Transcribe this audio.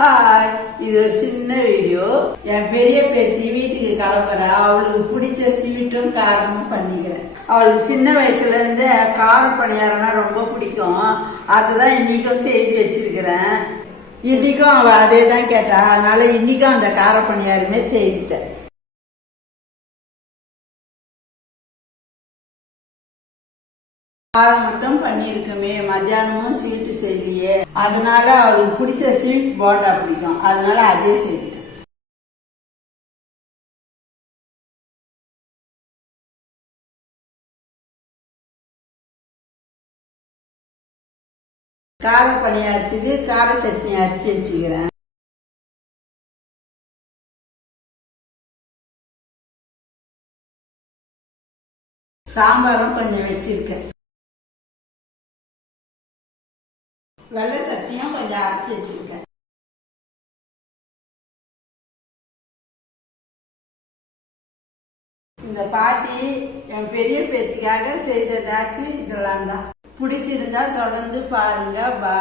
Hi இது ஒரு சின்ன வீடியோ என் பெரிய பேத்தி வீட்டுக்கு கிளம்புற. அவளுக்கு பிடிச்ச ஸ்வீட்டும் காரமும் பண்ணிக்கிறேன். அவளுக்கு சின்ன வயசுல இருந்து கார பணியாரம்னா ரொம்ப பிடிக்கும். அதுதான் இன்னைக்கும் செய்து வச்சிருக்கிறேன். இன்னைக்கும் அவள் அதே தான் கேட்டா. அதனால இன்னைக்கும் அந்த கார பணியாரமே செய்துட்டேன். காரம் மட்டும் பண்ணியிருக்கோமே மத்தியானமும் ஸ்வீட்டு செய்யலையே. அதனால அவளுக்கு பிடிச்ச ஸ்வீட் போண்டா பிடிக்கும். அதனால அதே செய்துட்டேன். கார பணியாரத்துக்கு கார சட்னி அரைச்சி வச்சுக்கிறேன். சாம்பாரும் கொஞ்சம் வச்சிருக்கேன். வெள்ளை சட்னியும் கொஞ்சம் அரைச்சி வச்சிருக்கேன். இந்த பாட்டி என் பெரிய பேத்திக்காக செய்த டாக்ஸி இதெல்லாம் தான் பிடிச்சிருந்தா தொடர்ந்து பாருங்க. பா